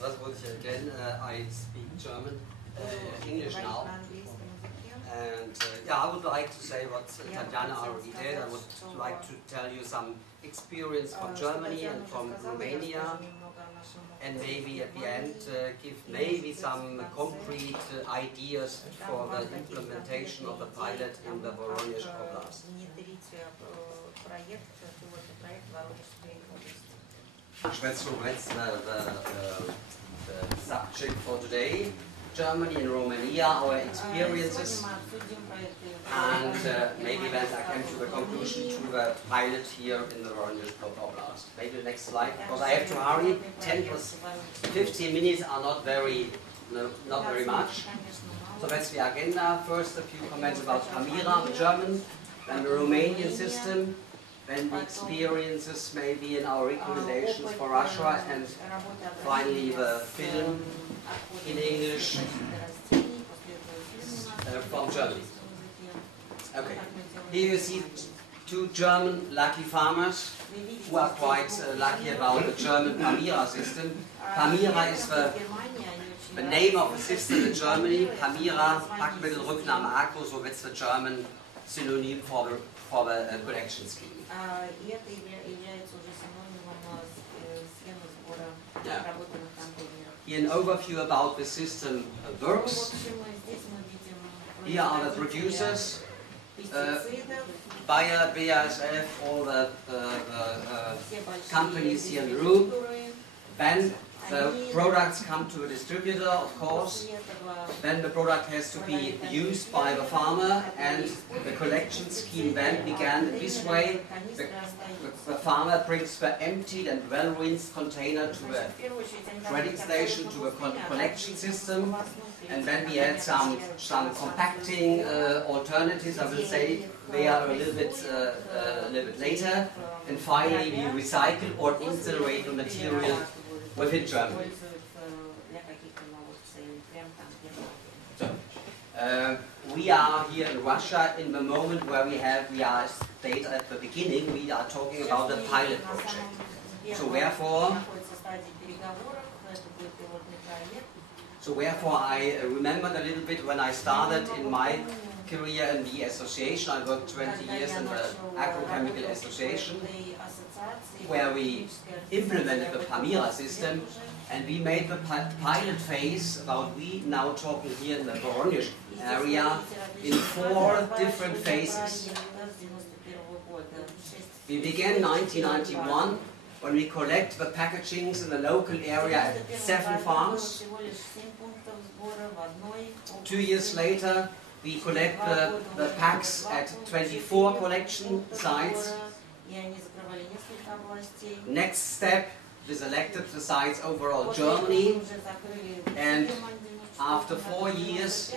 That's what again, I speak German, English now. And yeah, I would like to say what Tatjana already did. I would like to tell you some experience from Germany and from Romania, and maybe at the end give maybe some concrete ideas for the implementation of the pilot in the Voronezh Oblast. That's the subject for today. Germany and Romania, our experiences, and maybe then I came to the conclusion to the pilot here in the Voronezh Oblast. Maybe the next slide, because I have to hurry. 10 plus 15 minutes are not very much. So that's the agenda. First, a few comments about Pamira, the German, then the Romanian system, then the experiences maybe in our recommendations for Russia, and finally the film in English from Germany. Okay, here you see two German lucky farmers who are quite lucky about the German Pamira system. Pamira is the name of the system in Germany. Pamira, Packmittelrücknahme Akku, so that's the German synonym for the collection scheme. Yeah. Here an overview about the system works. Here are the producers, Bayer, BASF, all the companies here in the room. Then the products come to a distributor, of course. Then the product has to be used by the farmer, and the collection scheme then began in this way. The farmer brings the emptied and well-rinsed container to a shredding station, to a collection system, and then we had some compacting alternatives. I will say they are a little bit later, and finally we recycle or incinerate the material within Germany. So, we are here in Russia in the moment where we are stated at the beginning, we are talking about the pilot project. So wherefore I remembered a little bit when I started in my career in the association. I worked 20 years in the agrochemical association, where we implemented the Pamira system, and we made the pilot phase, about we now talking here in the Voronezh area, in 4 different phases. We began 1991 when we collect the packagings in the local area at 7 farms. 2 years later we collect the packs at 24 collection sites. Next step, we selected the sites overall Germany, and after 4 years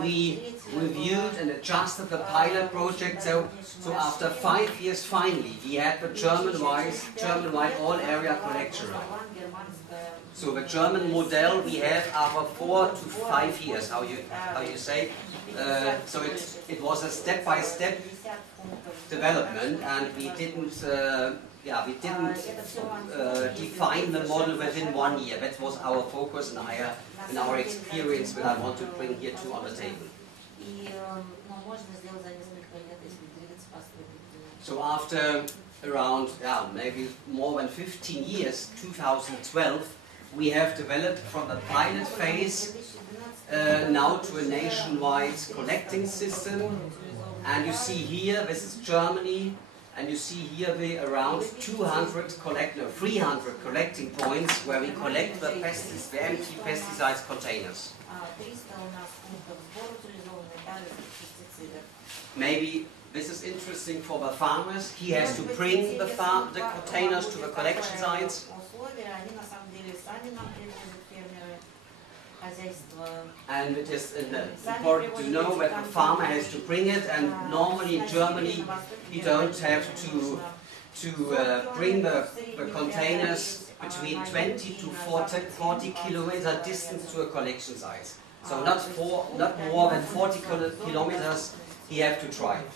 we reviewed and adjusted the pilot project. So after 5 years finally we had the German-wide all-area collection right. So the German model we have after 4 to 5 years, how you say. So it was a step-by-step development, and we didn't define the model within 1 year. That was our focus and our experience that I want to bring here too on the table. So after around maybe more than 15 years, 2012, we have developed from the pilot phase now to a nationwide collecting system. And you see here, this is Germany, and you see here the around 300 collecting points where we collect the empty pesticides containers. Maybe this is interesting for the farmers. He has to bring the containers to the collection sites. And it is important to know that the farmer has to bring it, and normally in Germany you don't have to bring the containers between 20 to 40 kilometer distance to a collection site. So not more than 40 kilometers he have to drive.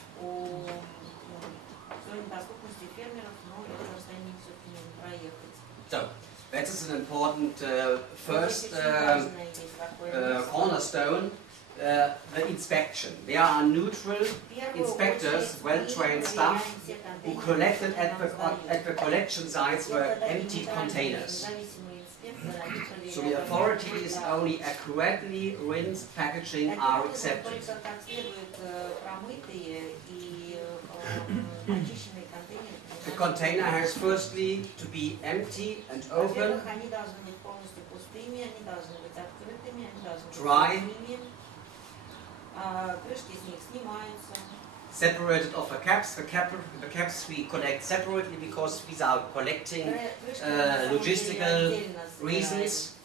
So That is an important first cornerstone, the inspection. There are neutral inspectors, well-trained staff, who collected at the collection sites were empty containers. So the authorities only accurately rinsed packaging are accepted. The container has firstly to be empty and open, dry, separated of the caps. The caps we collect separately because these are collecting logistical reasons,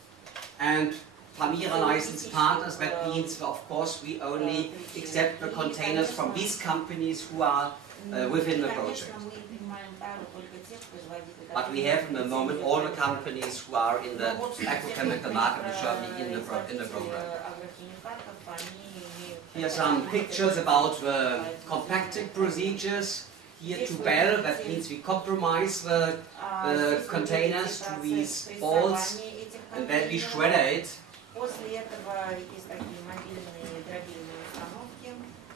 and Primera licensed partners. That means, of course, we only accept the containers from these companies who are within the project. But we have in the moment all the companies who are in the agrochemical market in Germany in the program. Here are some pictures about the compacting procedures. Here to bell, that means we compromise the containers to these balls and then we shred it.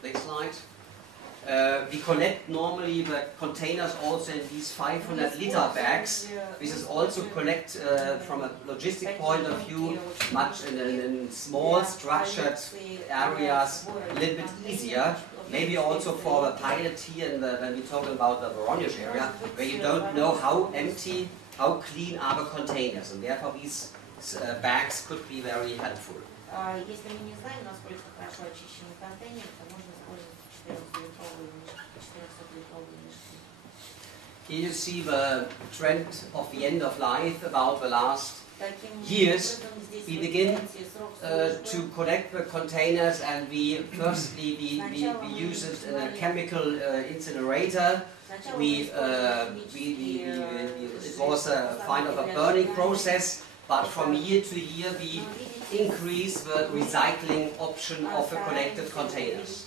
Next slide. We collect normally the containers also in these 500-liter bags. This is also collect from a logistic point of view, much in small structured areas, a little bit easier. Maybe also for the pilot here, when we talk about the Voronezh area, where you don't know how empty, how clean are the containers, and therefore these bags could be very helpful. Here you see the trend of the end of life about the last years. We begin to collect the containers, and we use it in a chemical incinerator. It was a kind of a burning process, but from year to year we increase the recycling option of the collected containers.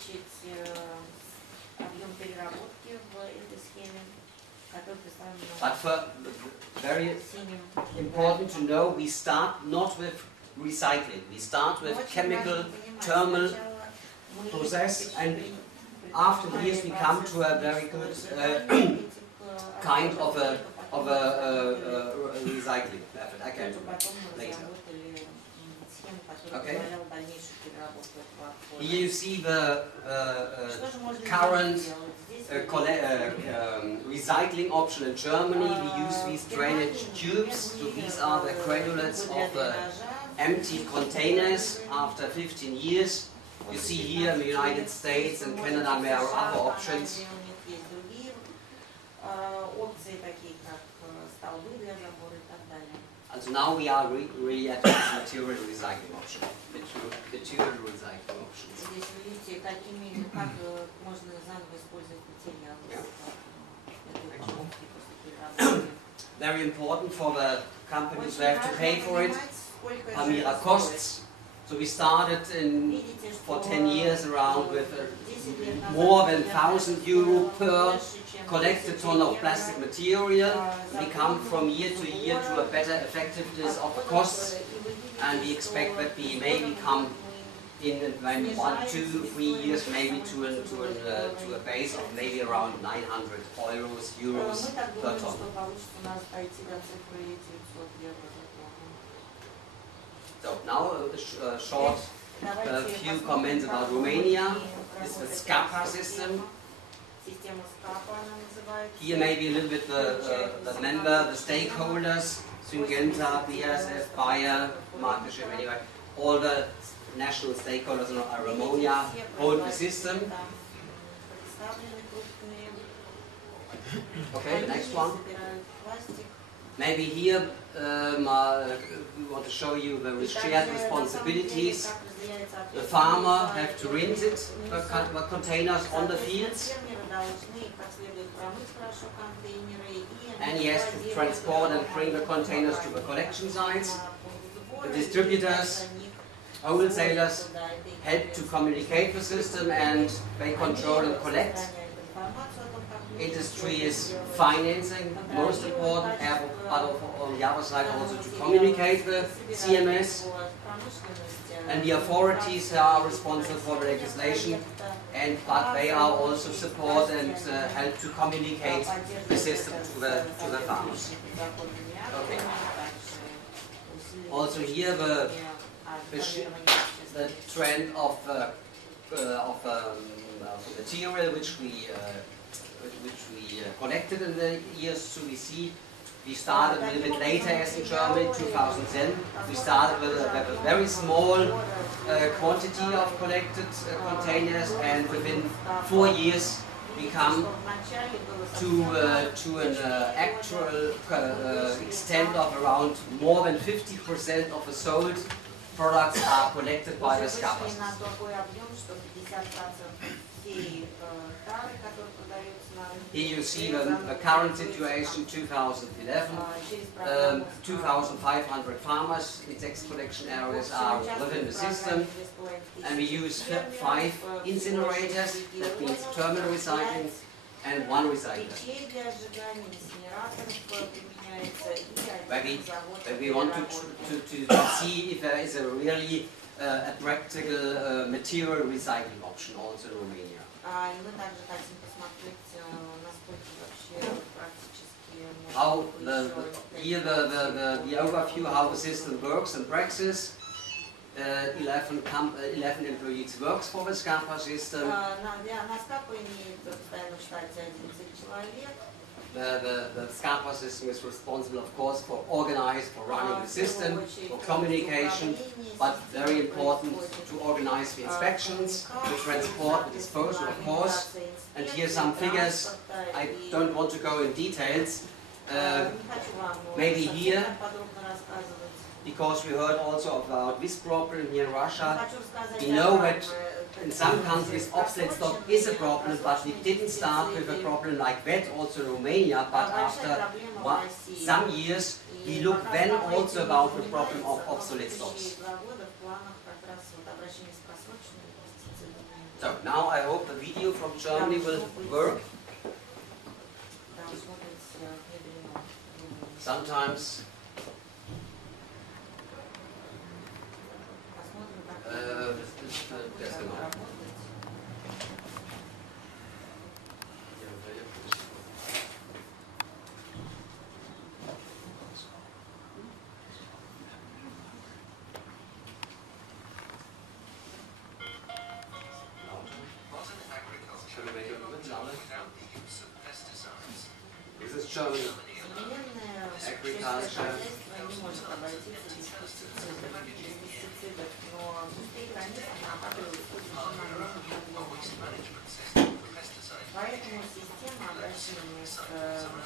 But for very important to know, we start not with recycling. We start with chemical thermal process, and after years we come to a very good kind of a recycling method. I can do it later. Okay. Here you see the current recycling option in Germany. We use these drainage tubes. So these are the granulates of the empty containers after 15 years. You see here in the United States and Canada there are other options. And so now we are really at this material recycling option. Material recycling options. Very important for the companies who have to pay for it. Primera costs. So we started for 10 years around with more than €1,000 per collected ton of plastic material. We come from year to year to a better effectiveness of the costs, and we expect that we maybe come in 1, 2, 3 years maybe to a base of maybe around €900 per ton. So now a short few comments about Romania. This is the Schema system. Here maybe a little bit the member, the stakeholders, Syngenta, BASF, Bayer, Market anyway, all the national stakeholders in Romania hold the system. Okay, the next one. Maybe here we want to show you the shared responsibilities. The farmer has to rinse it, the containers on the fields, and he has to transport and bring the containers to the collection sites. The distributors, wholesalers help to communicate the system, and they control and collect. industry is financing, most important, but on the other side also to communicate with CMS. And the authorities are responsible for the legislation, but they are also support and help to communicate the system to the farmers. Okay. Also here the trend of material which we collected in the years. So we started a little bit later as in Germany, 2010. We started with a very small quantity of collected containers, and within 4 years we come to an actual extent of around more than 50% of the sold products are collected by the scappers. Here you see the current situation, 2011. 2,500 farmers in tax collection areas are within the system, and we use 5 incinerators, that means terminal recycling, and 1 recycler. Where we want to see if there is a really a practical material recycling option also in Romania. How the overview how the system works in practice. 11 employees works for the SCAPA system. The SCAPA system is responsible, of course, for running the system, for communication, but very important to organize the inspections, the transport, the disposal, of course. And here some figures. I don't want to go in details. Maybe here, because we heard also about this problem here in Russia. We know that in some countries obsolete stock is a problem, but we didn't start with a problem like that also in Romania, but after some years we look then also about the problem of obsolete stocks. So now I hope the video from Germany will work. Sometimes this is Germany. Agriculture. Поэтому система обращения с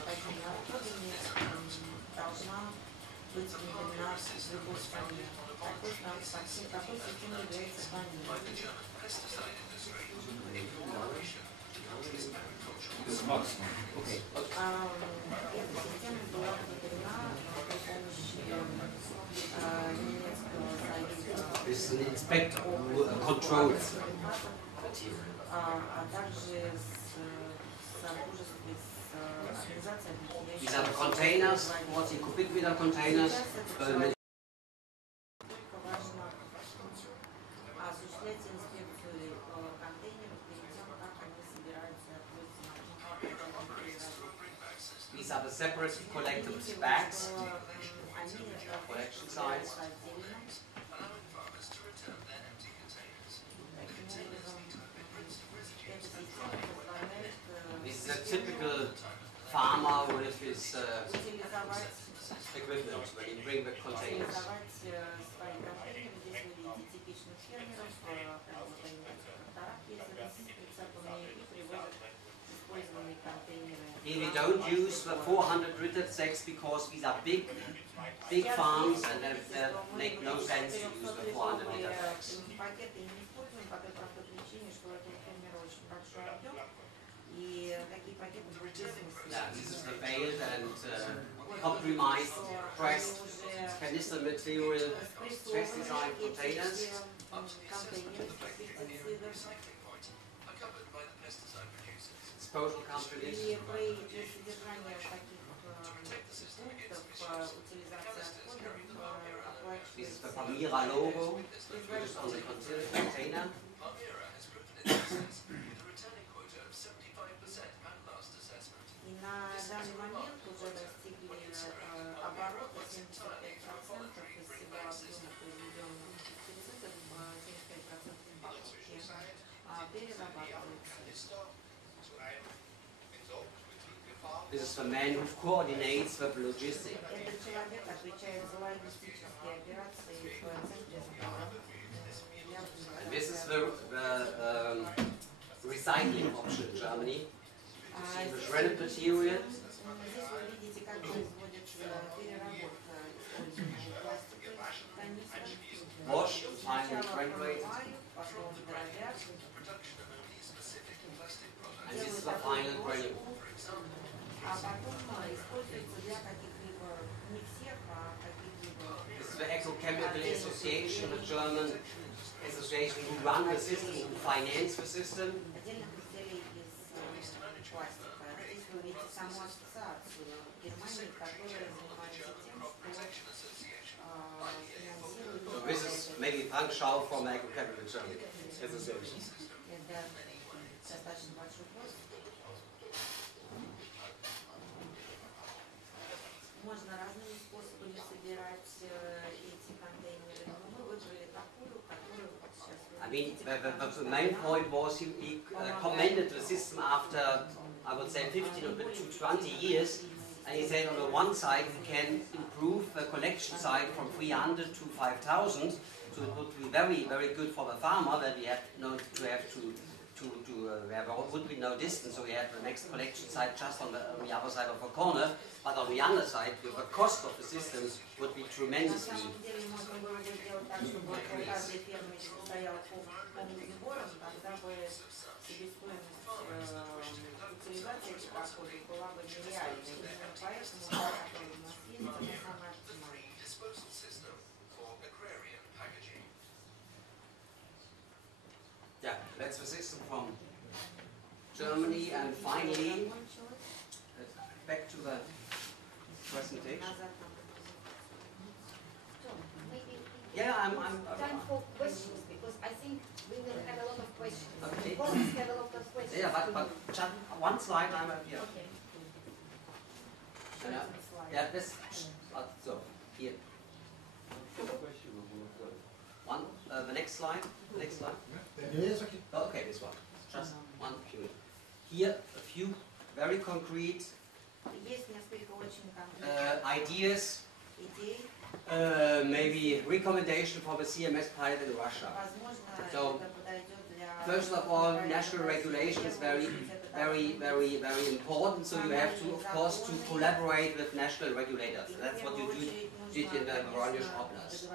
такими отходами должна быть внедрена в любой стране. Такой системой является Германия. Эта система была внедрена при помощи немецкого союза. This is an inspector who controls. А также These are the containers, 40 cubic meter containers. These are the separate collected bags, collection sites. This is a typical farmer with his equipment when you bring the containers. Here we don't use the 400 liter sacks because these are big farms and they make no sense to use the 400 liter sacks. Yeah, this is the veiled and compromised pressed canister material pesticide containers. disposal come to this. И при содержании таких пунктов утилизации отходов This is the оплачивается Palmyra logo, which is on the container. И на данный момент уже достигли оборота 75% из всего объема произведенного утилизаторов, 75% бабки перерабатывается. This is the man who coordinates the logistics. Этот человек отвечает за логистические операции в центре сбора. And this is the recycling option in Germany. The shredded material. Здесь вы видите, как производится переработка используемого пластика из канистра. Wash, finally granuate. Потом дробят. And this is the final granule. А потом используется для каких-либо, не всех, а каких-либо. This is the Ecochemical Association, the German association who run the system, who finance the system. Отдельных изделий из пластика. Здесь вы видите саму ассоциацию Германии, которая занимается тем, что финансирует. So this is maybe Frank Schau from the Ecochemical German Association. Это достаточно большой пост. Можно разными способами собирать эти контейнеры, но мы выбрали такую, которую сейчас вы видите. The main point was he commended the system after, I would say, 15 or 20 years, and he said on the one side we can improve the collection side from 300 to 5,000, so it would be very, very good for the farmer that we have there would be no distance, so we have the next collection site just on the other side of the corner, but on the other side, the cost of the systems would be tremendously Yeah, that's the system from Germany, and finally, back to the presentation. Yeah, I'm time for questions, because I think we will have a lot of questions. Okay. We always have a lot of questions. Yeah, but just one slide I'm up here. Okay. Yeah, this, so, here. One, the next slide. Okay, this one. Just one few. Here, a few very concrete ideas. Maybe recommendation for the CMS pilot in Russia. So, first of all, national regulation is very important. So you have to, of course, to collaborate with national regulators. That's what you did in the Voronezh Oblast.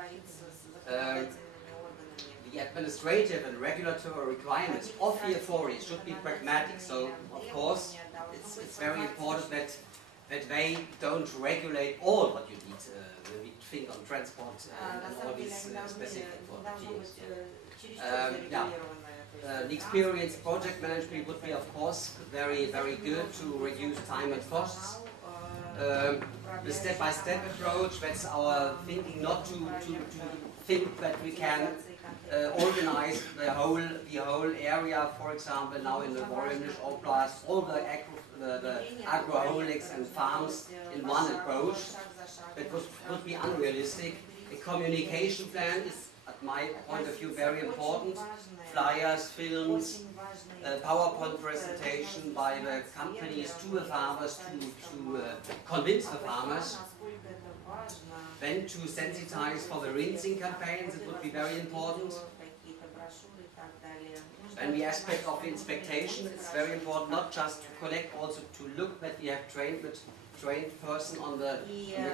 The administrative and regulatory requirements of the authorities should be pragmatic. So, of course, it's very important that they don't regulate all what you need when we think on transport and all these specific materials. The experienced project management would be, of course, very good to reduce time and costs. The step-by-step approach, that's our thinking, not to think that we can organize the whole area, for example, now in the Voronezh Oblast, all the agroholics and farms in one approach. That would be unrealistic. A communication plan is, at my point of view, very important. Flyers, films, PowerPoint presentation by the companies to the farmers to convince the farmers. Then to sensitize for the rinsing campaigns, it would be very important. And the aspect of inspection, it's very important not just to collect, also to look that we have trained person on the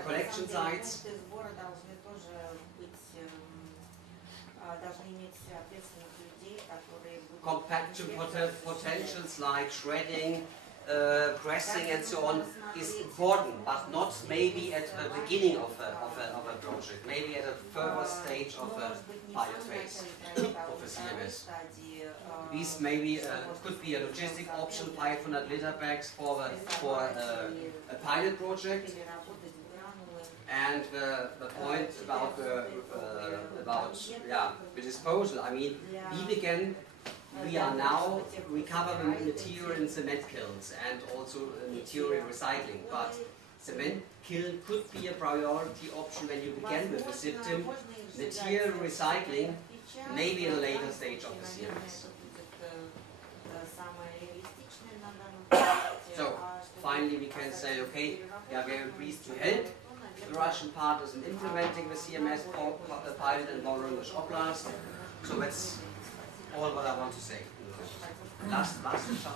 collection sites. Compaction potentials like shredding, pressing and so on is important, but not maybe at the beginning of a project, maybe at a further stage of a pilot phase of a CMS. These maybe could be a logistic option, 500 liter bags for a pilot project. And the point about the disposal, I mean, we are now recovering material in cement kilns and also material recycling, but cement kiln could be a priority option when you begin with the system. Material recycling maybe in a later stage of the CMS. So finally we can say, okay, we are very pleased to help the Russian partners in implementing the CMS pilot in Voronezh Oblast. So that's all what I want to say. Last chance.